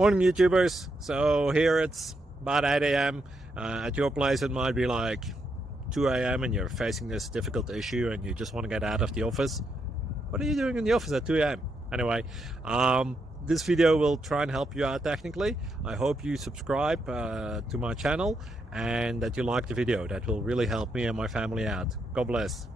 Morning YouTubers. So here it's about 8 a.m. At your place it might be like 2 a.m. and you're facing this difficult issue and you just want to get out of the office. What are you doing in the office at 2 a.m.? Anyway, this video will try and help you out technically. I hope you subscribe to my channel and that you like the video. That will really help me and my family out. God bless.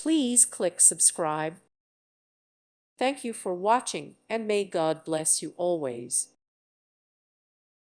Please click subscribe. Thank you for watching, and may God bless you always.